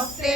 você.